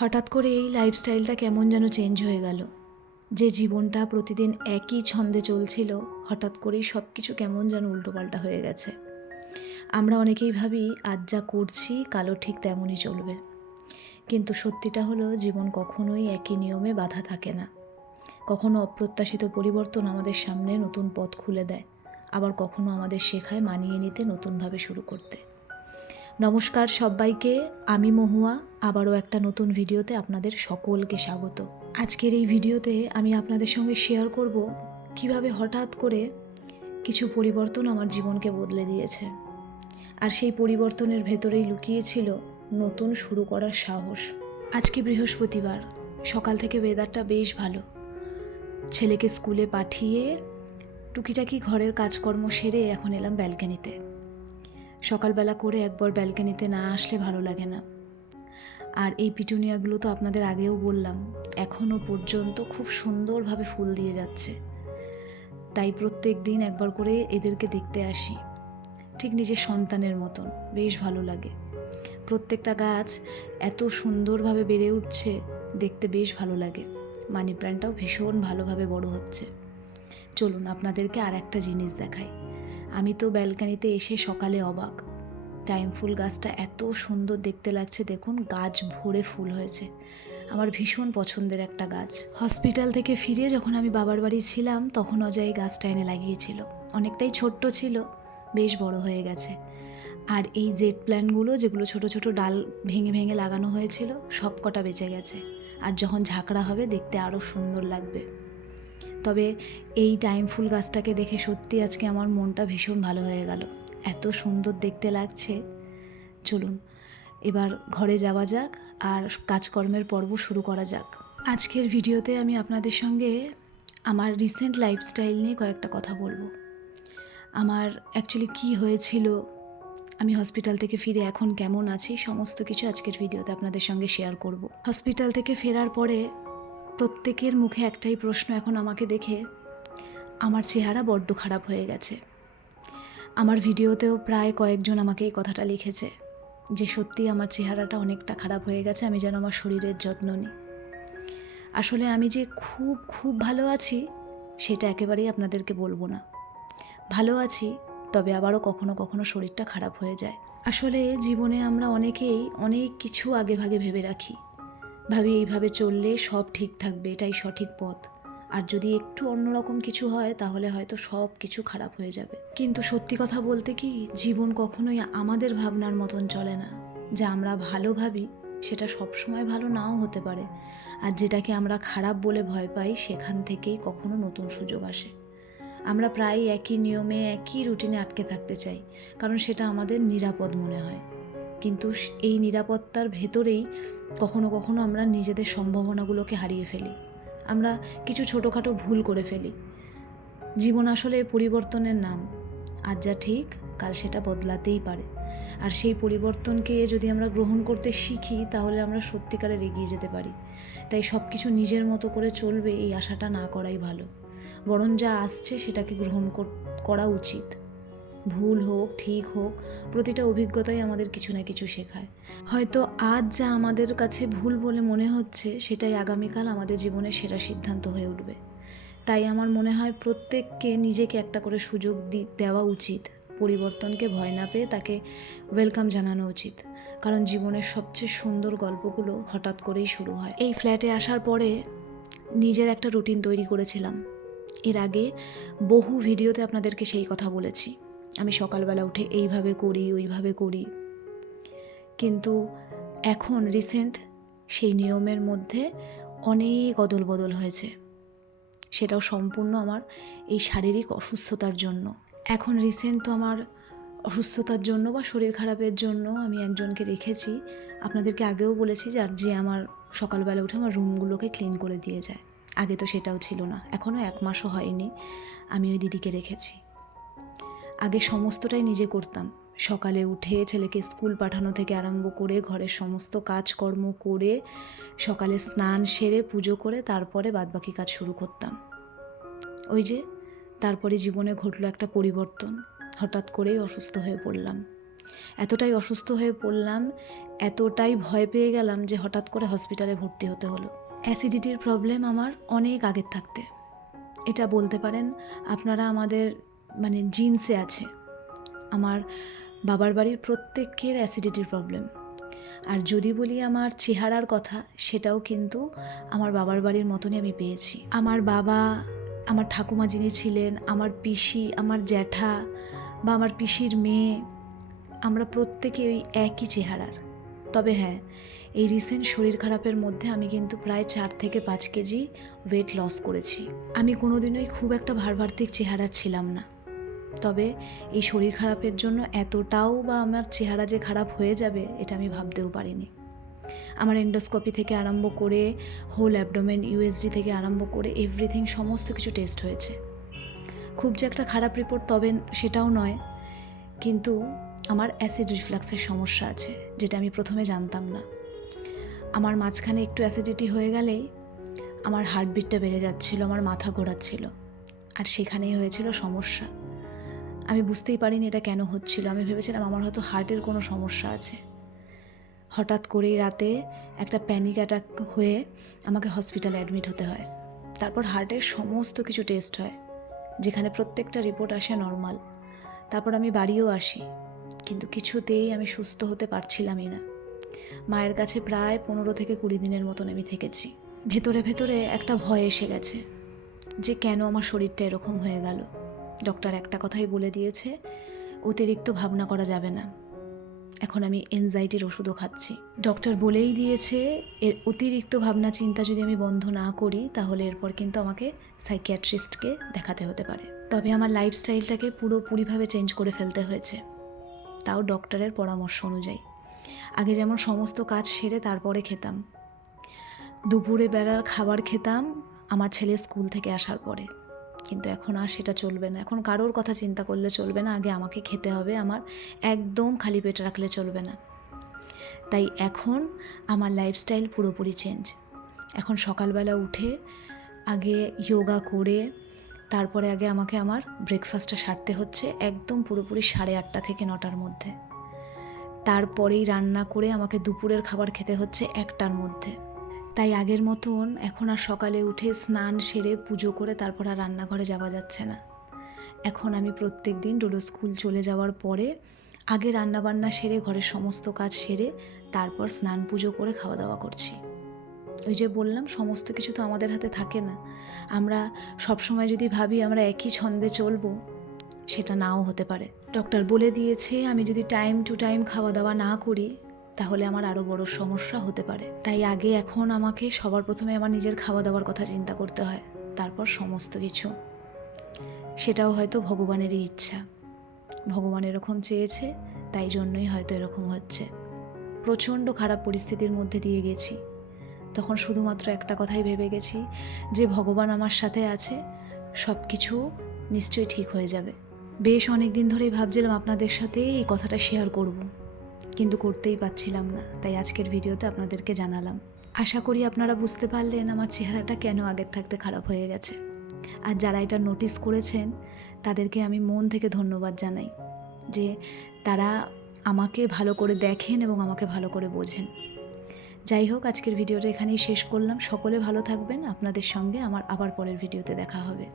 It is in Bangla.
হঠাৎ করে এই লাইফস্টাইলটা কেমন যেন চেঞ্জ হয়ে গেল। যে জীবনটা প্রতিদিন একই ছন্দে চলছিল, হঠাৎ করেই সব কিছু কেমন যেন উল্টোপাল্টা হয়ে গেছে। আমরা অনেকেই ভাবি আজ যা করছি কালও ঠিক তেমনই চলবে, কিন্তু সত্যিটা হলো জীবন কখনোই একই নিয়মে বাঁধা থাকে না। কখনো অপ্রত্যাশিত পরিবর্তন আমাদের সামনে নতুন পথ খুলে দেয়, আবার কখনো আমাদের শেখায় মানিয়ে নিতে, নতুনভাবে শুরু করতে। নমস্কার সবাইকে, আমি মহুয়া। আবারও একটা নতুন ভিডিওতে আপনাদের সকলকে স্বাগত। আজকের এই ভিডিওতে আমি আপনাদের সঙ্গে শেয়ার করব কিভাবে হঠাৎ করে কিছু পরিবর্তন আমার জীবনকে বদলে দিয়েছে, আর সেই পরিবর্তনের ভেতরেই লুকিয়েছিল নতুন শুরু করার সাহস। আজকে বৃহস্পতিবার, সকাল থেকে ওয়েদারটা বেশ ভালো। ছেলেকে স্কুলে পাঠিয়ে টুকিটাকি ঘরের কাজকর্ম সেরে এখন এলাম ব্যালকনিতে। সকালবেলা করে একবার ব্যালকনিতে না আসলে ভালো লাগে না। আর এই পিটুনিয়াগুলো তো আপনাদের আগেও বললাম, এখনও পর্যন্ত খুব সুন্দরভাবে ফুল দিয়ে যাচ্ছে। তাই প্রত্যেক দিন একবার করে এদেরকে দেখতে আসি, ঠিক নিজের সন্তানের মতন। বেশ ভালো লাগে। প্রত্যেকটা গাছ এত সুন্দরভাবে বেড়ে উঠছে, দেখতে বেশ ভালো লাগে। মানি প্ল্যান্টটাও ভীষণ ভালোভাবে বড় হচ্ছে। চলুন আপনাদেরকে আর একটা জিনিস দেখাই। আমি তো ব্যালকনিতে এসে সকালে অবাক। টাইম ফুল গাছটা এত সুন্দর দেখতে লাগছে, দেখুন গাছ ভরে ফুল হয়েছে। আমার ভীষণ পছন্দের একটা গাছ। হসপিটাল থেকে ফিরে যখন আমি বাবার বাড়ি ছিলাম, তখন অজয় এই গাছটা এনে লাগিয়েছিল। অনেকটাই ছোট্ট ছিল, বেশ বড় হয়ে গেছে। আর এই জেড প্ল্যান্টগুলো, যেগুলো ছোট ছোট ডাল ভেঙে ভেঙে লাগানো হয়েছিল, সব কটা বেঁচে গেছে। আর যখন ঝাঁকড়া হবে দেখতে আরও সুন্দর লাগবে। তবে এই টাইম ফুল গাছটাকে দেখে সত্যি আজকে আমার মনটা ভীষণ ভালো হয়ে গেল। এত সুন্দর দেখতে লাগছে। চলুন এবার ঘরে যাওয়া যাক আর কাজকর্মের পর্ব শুরু করা যাক। আজকের ভিডিওতে আমি আপনাদের সঙ্গে আমার রিসেন্ট লাইফস্টাইল নিয়ে কয়েকটা কথা বলবো। আমার অ্যাকচুয়ালি কী হয়েছিল, আমি হসপিটাল থেকে ফিরে এখন কেমন আছি, সমস্ত কিছু আজকের ভিডিওতে আপনাদের সঙ্গে শেয়ার করব। হসপিটাল থেকে ফেরার পরে প্রত্যেকের মুখে একটাই প্রশ্ন এখন আমাকে দেখে, আমার চেহারা বড্ড খারাপ হয়ে গেছে। আমার ভিডিওতেও প্রায় কয়েকজন আমাকে এই কথাটা লিখেছে যে সত্যি আমার চেহারাটা অনেকটা খারাপ হয়ে গেছে, আমি যেন আমার শরীরের যত্ন নিই। আসলে আমি যে খুব খুব ভালো আছি সেটা একেবারেই আপনাদেরকে বলবো না। ভালো আছি, তবে আবারও কখনো কখনো শরীরটা খারাপ হয়ে যায়। আসলে জীবনে আমরা অনেকেই অনেক কিছু আগে ভাগে ভেবে রাখি। ভাবি এইভাবে চললে সব ঠিক থাকবে, এটাই সঠিক পথ। আর যদি একটু অন্যরকম কিছু হয় তাহলে হয়তো সব কিছু খারাপ হয়ে যাবে। কিন্তু সত্যি কথা বলতে কি, জীবন কখনোই আমাদের ভাবনার মতন চলে না। যা আমরা ভালো ভাবি সেটা সবসময় ভালো নাও হতে পারে। আর যেটাকে আমরা খারাপ বলে ভয় পাই, সেখান থেকেই কখনো নতুন সুযোগ আসে। আমরা প্রায় একই নিয়মে একই রুটিনে আটকে থাকতে চাই, কারণ সেটা আমাদের নিরাপদ মনে হয়। কিন্তু এই নিরাপত্তার ভেতরেই কখনো কখনো আমরা নিজেদের সম্ভাবনাগুলোকে হারিয়ে ফেলি। আমরা কিছু ছোটোখাটো ভুল করে ফেলি। জীবন আসলে পরিবর্তনের নাম। আজ যা ঠিক, কাল সেটা বদলাতেই পারে। আর সেই পরিবর্তনকে যদি আমরা গ্রহণ করতে শিখি, তাহলে আমরা সত্যিকারের এগিয়ে যেতে পারি। তাই সব কিছু নিজের মতো করে চলবে এই আশাটা না করাই ভালো। বরং যা আসছে সেটাকে গ্রহণ করা উচিত। ভুল হোক ঠিক হোক, প্রতিটা অভিজ্ঞতাই আমাদের কিছু না কিছু শেখায়। হয়তো আজ যা আমাদের কাছে ভুল বলে মনে হচ্ছে, সেটাই আগামীকাল আমাদের জীবনের সেরা সিদ্ধান্ত হয়ে উঠবে। তাই আমার মনে হয় প্রত্যেককে নিজেকে একটা করে সুযোগ দেওয়া উচিত। পরিবর্তনকে ভয় না পেয়ে তাকে ওয়েলকাম জানানো উচিত। কারণ জীবনের সবচেয়ে সুন্দর গল্পগুলো হঠাৎ করেই শুরু হয়। এই ফ্ল্যাটে আসার পরে নিজের একটা রুটিন তৈরি করেছিলাম। এর আগে বহু ভিডিওতে আপনাদেরকে সেই কথা বলেছি। আমি সকালবেলা উঠে এইভাবে করি, ওইভাবে করি। কিন্তু এখন রিসেন্ট সেই নিয়মের মধ্যে অনেক অদল বদল হয়েছে। সেটাও সম্পূর্ণ আমার এই শারীরিক অসুস্থতার জন্য। এখন রিসেন্ট তো আমার অসুস্থতার জন্য বা শরীর খারাপের জন্য আমি একজনকে রেখেছি। আপনাদেরকে আগেও বলেছি, যে আমার সকালবেলা উঠে আমার রুমগুলোকে ক্লিন করে দিয়ে যায়। আগে তো সেটাও ছিল না, এখনও 1 মাসও হয়নি আমি ওই দিদিকে রেখেছি। আগে সমস্তটাই নিজে করতাম। সকালে উঠে ছেলেকে স্কুল পাঠানো থেকে আরম্ভ করে ঘরের সমস্ত কাজকর্ম করে, সকালে স্নান সেরে পুজো করে তারপরে বাদবাকি কাজ শুরু করতাম। ওই যে তারপরে জীবনে ঘটলো একটা পরিবর্তন, হঠাৎ করেই অসুস্থ হয়ে পড়লাম। এতটাই অসুস্থ হয়ে পড়লাম, এতটাই ভয় পেয়ে গেলাম যে হঠাৎ করে হসপিটালে ভর্তি হতে হলো। অ্যাসিডিটির প্রবলেম আমার অনেক আগের থাকতে, এটা বলতে পারেন আপনারা আমাদের জিনসে আছে। আমার বাবার বাড়ির প্রত্যেকের অ্যাসিডিটির প্রবলেম। আর যদি বলি আমার চেহারার কথা, সেটাও কিন্তু আমার বাবার বাড়ির মতনই আমি পেয়েছি। আমার বাবা, আমার ঠাকুমা যিনি ছিলেন, আমার পিসি, আমার জ্যাঠা বা আমার পিসির মেয়ে, আমরা প্রত্যেকে ওই একই চেহারার। তবে হ্যাঁ, এই রিসেন্ট শরীর খারাপের মধ্যে আমি কিন্তু প্রায় 4 থেকে 5 কেজি ওয়েট লস করেছি। আমি কোনোদিনই খুব একটা ভারভার্তিক চেহারার ছিলাম না, তবে এই শরীর খারাপের জন্য এতটাও বা আমার চেহারা যে খারাপ হয়ে যাবে এটা আমি ভাবতেও পারিনি। আমার এন্ডোস্কোপি থেকে আরম্ভ করে হোল অ্যাবডোমেন, ইউএসজি থেকে আরম্ভ করে এভরিথিং, সমস্ত কিছু টেস্ট হয়েছে। খুব যে একটা খারাপ রিপোর্ট তবে সেটাও নয়, কিন্তু আমার অ্যাসিড রিফ্লাক্সের সমস্যা আছে, যেটা আমি প্রথমে জানতাম না। আমার মাঝখানে একটু অ্যাসিডিটি হয়ে গেলেই আমার হার্টবিটটা বেড়ে যাচ্ছিল, আমার মাথা ঘোরাচ্ছিল, আর সেখানেই হয়েছিল সমস্যা। আমি বুঝতেই পারিনি এটা কেন হচ্ছিল। আমি ভেবেছিলাম আমার হয়তো হার্টের কোনো সমস্যা আছে। হঠাৎ করেই রাতে একটা প্যানিক অ্যাটাক হয়ে আমাকে হসপিটালে অ্যাডমিট হতে হয়। তারপর হার্টের সমস্ত কিছু টেস্ট হয়, যেখানে প্রত্যেকটা রিপোর্ট আসে নর্মাল। তারপর আমি বাড়িও আসি, কিন্তু কিছুতেই আমি সুস্থ হতে পারছিলামই না। মায়ের কাছে প্রায় 15 থেকে 20 দিনের মতন আমি থেকেছি। ভেতরে ভেতরে একটা ভয় এসে গেছে যে কেন আমার শরীরটা এরকম হয়ে গেল। ডক্টর একটা কথাই বলে দিয়েছে, অতিরিক্ত ভাবনা করা যাবে না। এখন আমি এনজাইটির ওষুধও খাচ্ছি। ডক্টর বলেই দিয়েছে এর অতিরিক্ত ভাবনা চিন্তা যদি আমি বন্ধ না করি, তাহলে এরপর কিন্তু আমাকে সাইকিয়াট্রিস্টকে দেখাতে হতে পারে। তবে আমার লাইফস্টাইলটাকে পুরোপুরিভাবে চেঞ্জ করে ফেলতে হয়েছে, তাও ডক্টরের পরামর্শ অনুযায়ী। আগে যেমন সমস্ত কাজ সেরে তারপরে খেতাম, দুপুরে বেলার খাবার খেতাম আমার ছেলে স্কুল থেকে আসার পরে, কিন্তু এখন আর সেটা চলবে না। এখন কারোর কথা চিন্তা করলে চলবে না, আগে আমাকে খেতে হবে, আমার একদম খালি পেট রাখলে চলবে না। তাই এখন আমার লাইফস্টাইল পুরোপুরি চেঞ্জ। এখন সকালবেলা উঠে আগে যোগা করে তারপরে আগে আমাকে আমার ব্রেকফাস্টটা সারতে হচ্ছে একদম পুরোপুরি 8:30 থেকে 9টার মধ্যে। তারপরেই রান্না করে আমাকে দুপুরের খাবার খেতে হচ্ছে 1টার মধ্যে। তাই আগের মতন এখন আর সকালে উঠে স্নান সেরে পুজো করে তারপর আর রান্নাঘরে যাওয়া যাচ্ছে না। এখন আমি প্রত্যেক দিন ডোডো স্কুল চলে যাওয়ার পরে আগে রান্নাবান্না সেরে ঘরের সমস্ত কাজ সেরে তারপর স্নান পুজো করে খাওয়া দাওয়া করছি। ওই যে বললাম, সমস্ত কিছু তো আমাদের হাতে থাকে না। আমরা সবসময় যদি ভাবি আমরা একই ছন্দে চলবো, সেটা নাও হতে পারে। ডক্টর বলে দিয়েছে আমি যদি টাইম টু টাইম খাওয়া দাওয়া না করি, তাহলে আমার আরও বড় সমস্যা হতে পারে। তাই আগে এখন আমাকে সবার প্রথমে আমার নিজের খাওয়া দাওয়ার কথা চিন্তা করতে হয়, তারপর সমস্ত কিছু। সেটাও হয়তো ভগবানেরই ইচ্ছা, ভগবান এরকম চেয়েছে, তাই জন্যই হয়তো এরকম হচ্ছে। প্রচণ্ড খারাপ পরিস্থিতির মধ্যে দিয়ে গেছি, তখন শুধুমাত্র একটা কথাই ভেবে গেছি যে ভগবান আমার সাথে আছে, সব কিছু নিশ্চয়ই ঠিক হয়ে যাবে। বেশ অনেক দিন ধরেই ভাবছিলাম আপনাদের সাথে এই কথাটা শেয়ার করব, কিন্তু করতেই পারছিলাম না, তাই আজকের ভিডিওতে আপনাদেরকে জানালাম। আশা করি আপনারা বুঝতে পারলেন আমার চেহারাটা কেন আগের থাকতে খারাপ হয়ে গেছে। আর যারা এটা নোটিস করেছেন তাদেরকে আমি মন থেকে ধন্যবাদ জানাই, যে তারা আমাকে ভালো করে দেখেন এবং আমাকে ভালো করে বোঝেন। যাই হোক, আজকের ভিডিওটা এখানেই শেষ করলাম। সকলে ভালো থাকবেন। আপনাদের সঙ্গে আমার আবার পরের ভিডিওতে দেখা হবে।